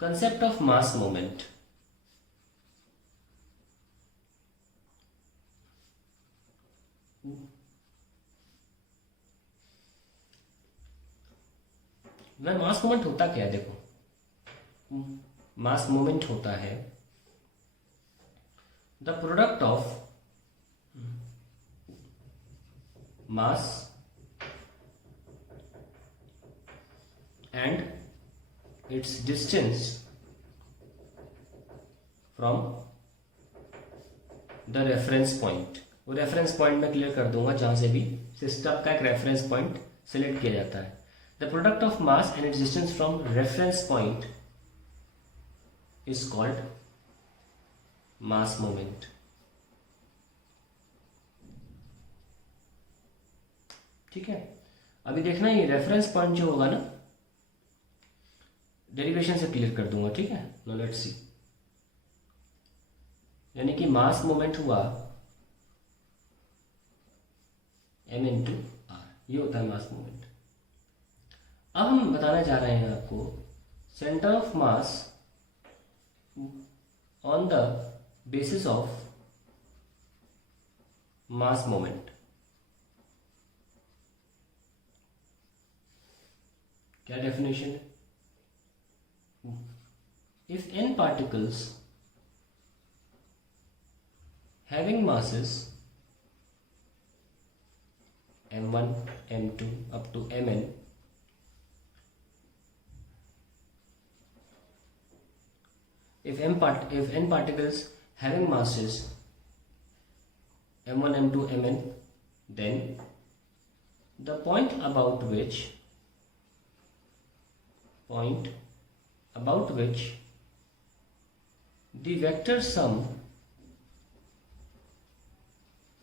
Concept of mass moment. वह मास moment होता क्या है? देखो, मास मोमेंट होता है the product of mass and it's distance from the reference point. वो रेफरेंस पॉइंट में क्लियर कर दूंगा जहां से भी सिस्टम का एक रेफरेंस पॉइंट सिलेक्ट किया जाता है। The product of mass and it's distance from reference point is called mass moment. ठीक है, अभी देखना ये रेफरेंस पॉइंट जो होगा ना, डेरिवेशन से क्लियर कर दूंगा। ठीक है, नो लेट्स सी। यानी कि मास मोमेंट हुआ m इंटू आर, ये होता है मास मोमेंट। अब हम बताना चाह रहे हैं आपको centre of mass on the basis of mass moment. क्या डेफिनेशन है? If n particles having masses m1 m2 up to mn if n particles having masses m1 m2 mn, then the point about which the vector sum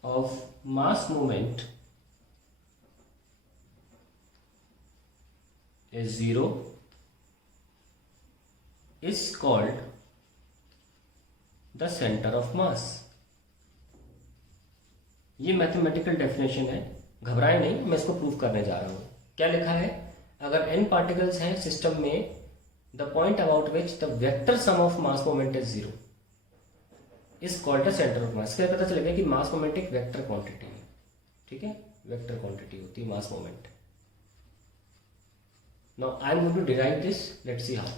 of mass moment is 0 is called the center of mass। ये mathematical definition है, घबराए नहीं, मैं इसको prove करने जा रहा हूं। क्या लिखा है? अगर n पार्टिकल्स हैं सिस्टम में, the point about which the vector sum of mass moment is 0 is called the centre of mass. क्या पता चलेगा कि मास मोमेंट एक वेक्टर क्वांटिटी है। ठीक है, वेक्टर क्वांटिटी होती है mass moment. Now I am going to derive this, let's see how.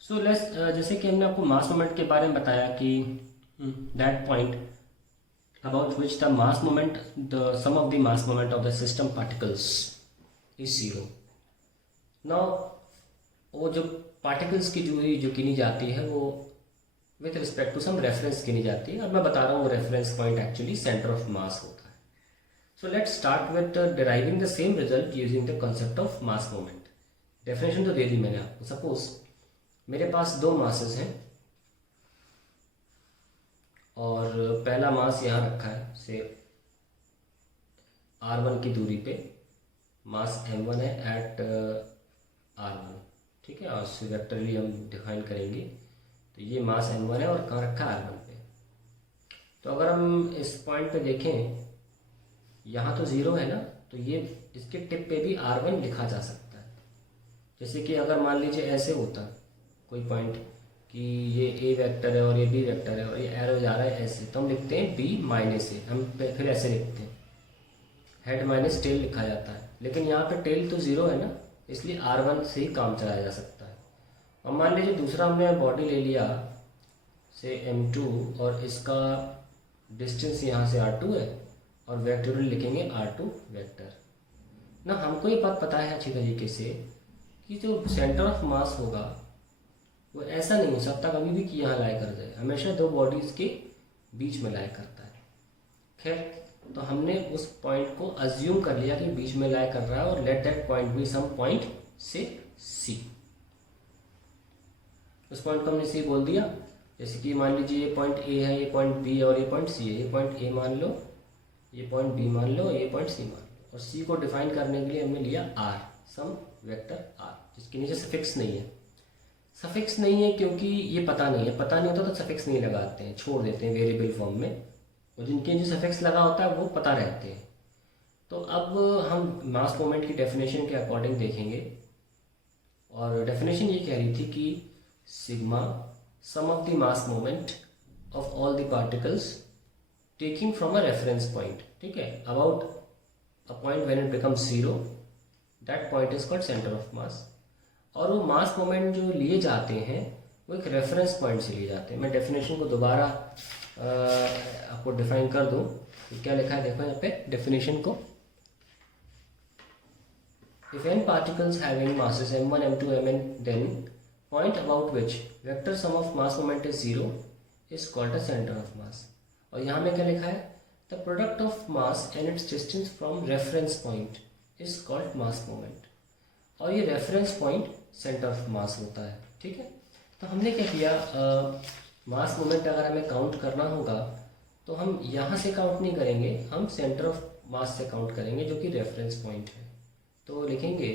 So let's, जैसे कि हमने आपको मास मोमेंट के बारे में बताया कि that point about which the mass moment, the sum of the mass moment of the system particles is 0। now वो जो particles की दूरी जो गिनी जाती है वो with respect to some reference गिनी जाती है। अब मैं बता रहा हूँ वो reference point actually center of mass होता है। so let's start with deriving the same result using the concept of mass moment। definition तो दे दी मैंने आपको। suppose मेरे पास दो masses हैं और पहला मास यहाँ रखा है, से r1 की दूरी पे मास m1 है एट r1। ठीक है, और वेक्टरली हम डिफाइन करेंगे। तो ये मास m1 है और कहाँ रखा है r1 पे। तो अगर हम इस पॉइंट पे देखें, यहाँ तो 0 है ना, तो ये इसके टिप पे भी r1 लिखा जा सकता है। जैसे कि अगर मान लीजिए ऐसे होता कोई पॉइंट कि ये a वेक्टर है और ये b वेक्टर है और ये एरो जा रहा है ऐसे, तो हम लिखते हैं b माइनस a। हम फिर ऐसे लिखते हैं, हेड माइनस टेल लिखा जाता है। लेकिन यहाँ पे टेल तो 0 है ना, इसलिए r1 से ही काम चलाया जा सकता है। और मान लीजिए दूसरा हमने बॉडी ले लिया से m2 और इसका डिस्टेंस यहाँ से r2 है और वेक्टर लिखेंगे r2 वेक्टर ना। हमको ये बात पता है अच्छी तरीके से कि जो सेंटर ऑफ मास होगा वो ऐसा नहीं हो सकता कभी भी कि यहाँ लाया कर जाए, हमेशा दो बॉडीज के बीच में लाया करता है। खैर, तो हमने उस पॉइंट को अज्यूम कर लिया कि बीच में लाया कर रहा है और let that point be some point से सी। उस पॉइंट को हमने सी बोल दिया। जैसे कि मान लीजिए ये पॉइंट ए है, ये पॉइंट बी है और ये पॉइंट सी है। ये पॉइंट ए मान लो, ये पॉइंट बी मान लो, ये पॉइंट सी मान लो। और सी को डिफाइन करने के लिए हमने लिया आर, सम वेक्टर आर, जिसके नीचे सफिक्स नहीं है। सफिक्स नहीं है क्योंकि ये पता नहीं है, पता नहीं होता तो सफिक्स नहीं लगाते हैं, छोड़ देते हैं वेरिएबल फॉर्म में। और जिनके जो सफिक्स लगा होता है वो पता रहते हैं। तो अब हम मास मोमेंट की डेफिनेशन के अकॉर्डिंग देखेंगे और डेफिनेशन ये कह रही थी कि sigma sum of the mass moment of all the particles taking from a reference point, ठीक है, about a point when it becomes zero, that point is called centre of mass. और वो मास मोमेंट जो लिए जाते हैं वो एक रेफरेंस पॉइंट से लिए जाते हैं। मैं डेफिनेशन को दोबारा आपको डिफाइन कर दूं। तो क्या लिखा है देखो यहाँ पे डेफिनेशन को। If n particles having masses m1, m2, mn, then point about which vector sum of mass moment is zero is called a center of mass। और यहाँ में क्या लिखा है, the product of mass and its distance from reference point is called mass moment। और ये reference point center of mass होता है, ठीक है। तो हमने क्या किया, मास मोमेंट अगर हमें काउंट करना होगा तो हम यहाँ से काउंट नहीं करेंगे, हम सेंटर ऑफ मास से काउंट करेंगे जो कि रेफरेंस पॉइंट है। तो लिखेंगे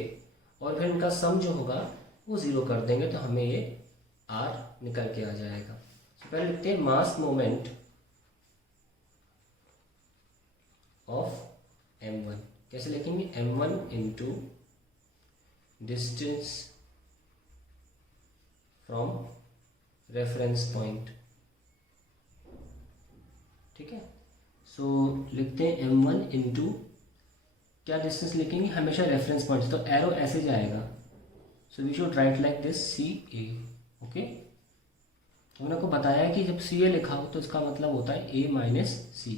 और फिर इनका सम जो होगा वो ज़ीरो कर देंगे तो हमें ये आर निकल के आ जाएगा। तो पहले लिखते हैं मास मोमेंट ऑफ m1। कैसे लिखेंगे, m1 into distance from reference point, ठीक है। सो लिखते हैं m1 इंटू क्या डिस्टेंस लिखेंगे, हमेशा रेफरेंस पॉइंट, तो एरो ऐसे जाएगा। So we should write like this C A, okay. हमने आपको बताया है कि जब सी ए लिखा हो तो इसका मतलब होता है ए माइनस सी।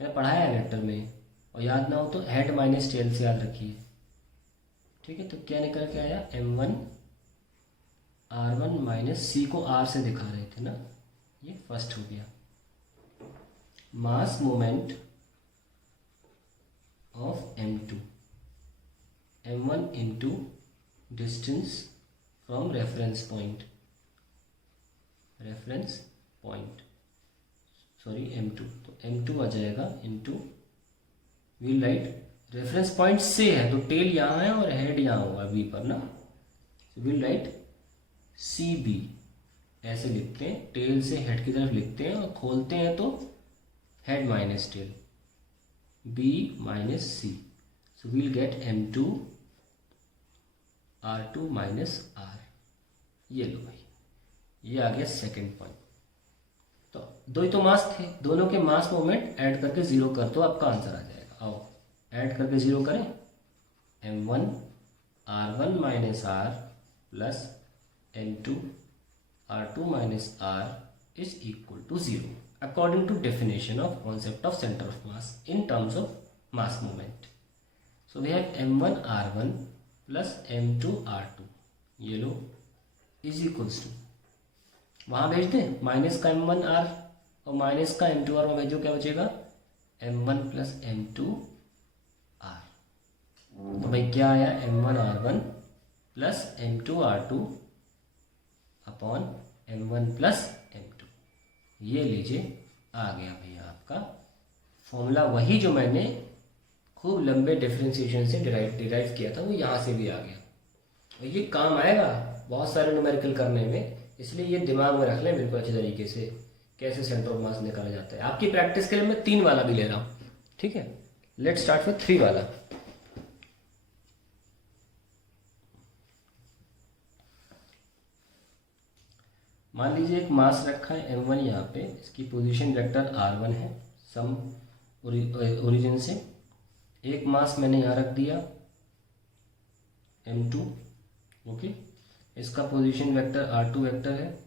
मैंने पढ़ाया है वेक्टर में, और याद ना हो तो हेड माइनस टेल से याद रखिए, ठीक है। तो क्या निकल के आया, m1 r1 माइनस सी को r से दिखा रहे थे ना, ये फर्स्ट हो गया। Mass moment of m2, m1 into distance from reference point, sorry m2, तो m2 आ जाएगा into, we'll write reference point से है तो टेल यहाँ है और हेड यहाँ होगा बी पर ना, वील राइट सी बी, ऐसे लिखते हैं, टेल से हेड की तरफ लिखते हैं और खोलते हैं तो head minus tail, b minus C. So we'll get m2 r2 minus r। ये लो भाई, ये आ गया सेकंड पॉइंट। तो दो ही तो मास थे, दोनों के मास मोमेंट ऐड करके जीरो कर दो, आपका आंसर आ जाएगा। आओ ऐड करके जीरो करें, m1 r1 minus r plus m2 r2 minus r is equal to zero according to definition of concept of center of mass in terms of mass moment। So we have m1 r1 plus m2 r2, ये लो is equals to, वहाँ भेज दें minus का m1 r और minus का m2 r, भेजो क्या बचेगा, m1 प्लस m2 r। तो भाई क्या आया, m1 r1 plus m2 r2 upon m1 plus m2। ये लीजिए आ गया भैया आपका फॉर्मूला, वही जो मैंने खूब लंबे डिफरेंशिएशन से डिराइव किया था वो यहाँ से भी आ गया। और ये काम आएगा बहुत सारे न्यूमेरिकल करने में, इसलिए ये दिमाग में रख लें बिल्कुल अच्छे तरीके से कैसे सेंटर ऑफ मास निकाला जाता है। आपकी प्रैक्टिस के लिए मैं 3 वाला भी ले रहा हूँ, ठीक है। लेट्स स्टार्ट विथ 3 वाला। मान लीजिए एक मास रखा है m1 यहाँ पे, इसकी पोजीशन वेक्टर r1 है सम ओरिजिन से। एक मास मैंने यहाँ रख दिया m2, ओके, इसका पोजीशन वेक्टर r2 वेक्टर है,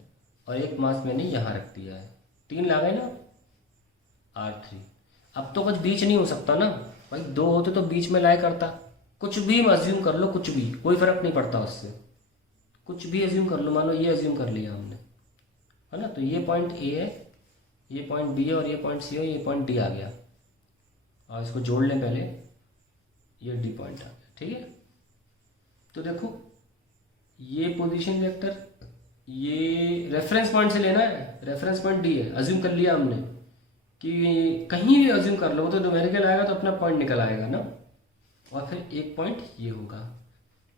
और एक मास मैंने यहाँ रख दिया है, 3 ला गए ना r3। अब तो कुछ बीच नहीं हो सकता ना भाई, 2 होते तो बीच में लाया करता, कुछ भी अज्यूम कर लो, कुछ भी, कोई फर्क नहीं पड़ता उससे, कुछ भी अज्यूम कर लो। मान लो ये अज्यूम कर लिया हमने, है ना, तो ये पॉइंट ए है, ये पॉइंट बी है, और ये पॉइंट सी है, ये पॉइंट डी आ गया। और इसको जोड़ लें पहले, ये डी पॉइंट आ गया, ठीक है। तो देखो ये पोजीशन वेक्टर, ये रेफरेंस पॉइंट से लेना है, रेफरेंस पॉइंट डी है, अज्यूम कर लिया हमने कि कहीं भी अज्यूम कर लो तो न्यूमेरिकल आएगा तो अपना पॉइंट निकल आएगा ना, और फिर एक पॉइंट ये होगा।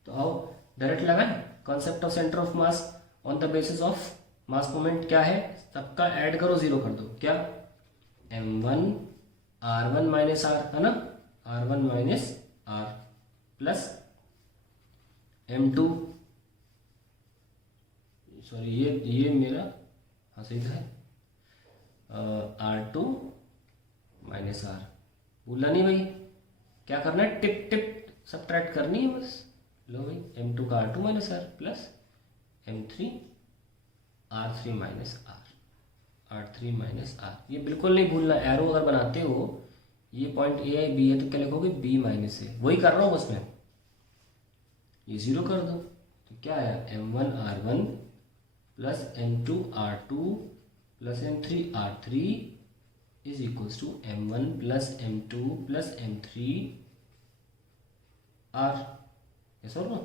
तो आओ डायरेक्ट लगाएं, concept of centre of mass on the basis of mass moment क्या है, सबका ऐड करो, जीरो कर दो। क्या, m1 r1 माइनस r, है ना, r1 minus r plus m2 sorry ये मेरा, हाँ सही था, R2 माइनस आर, भूलना नहीं भाई, क्या करना है, टिप टिप सब्ट्रैक्ट करनी है बस। लो भाई M2 का R2 minus R plus M3 R3 minus R, R3 minus R, ये बिल्कुल नहीं भूलना। एरो अगर बनाते हो, ये पॉइंट ए है बी है तो क्या लिखोगे, बी माइनस ए, वही कर रहा हूँ बस मैं, ये जीरो कर दो तो क्या आया, M1 R1 plus M2 R2 plus M3 R3 is equals to M1 plus M2 plus M3 R, yes और नो।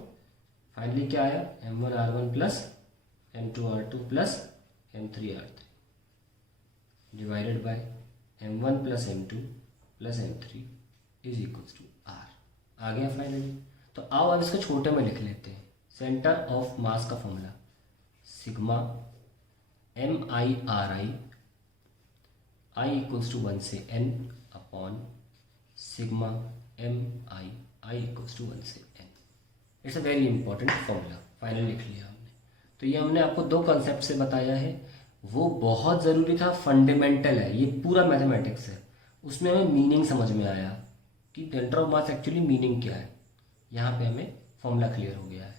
फाइनली क्या आया, M1 R1 plus M2 R2 plus M3 R3 divided by M1 plus M2 plus M3 is equals to R, आ गया finally. तो आओ अब इसको छोटे में लिख लेते हैं। सेंटर ऑफ मास का formula sigma MIRI, I equals to 1 से n upon sigma MI equals to 1 से n। It's a very important formula, final लिख लिया हमने। तो ये हमने आपको दो कॉन्सेप्ट से बताया है, वो बहुत ज़रूरी था, फंडामेंटल है, ये पूरा मैथमेटिक्स है, उसमें हमें मीनिंग समझ में आया कि centre of mass actually meaning क्या है। यहाँ पे हमें फॉर्मूला क्लियर हो गया है।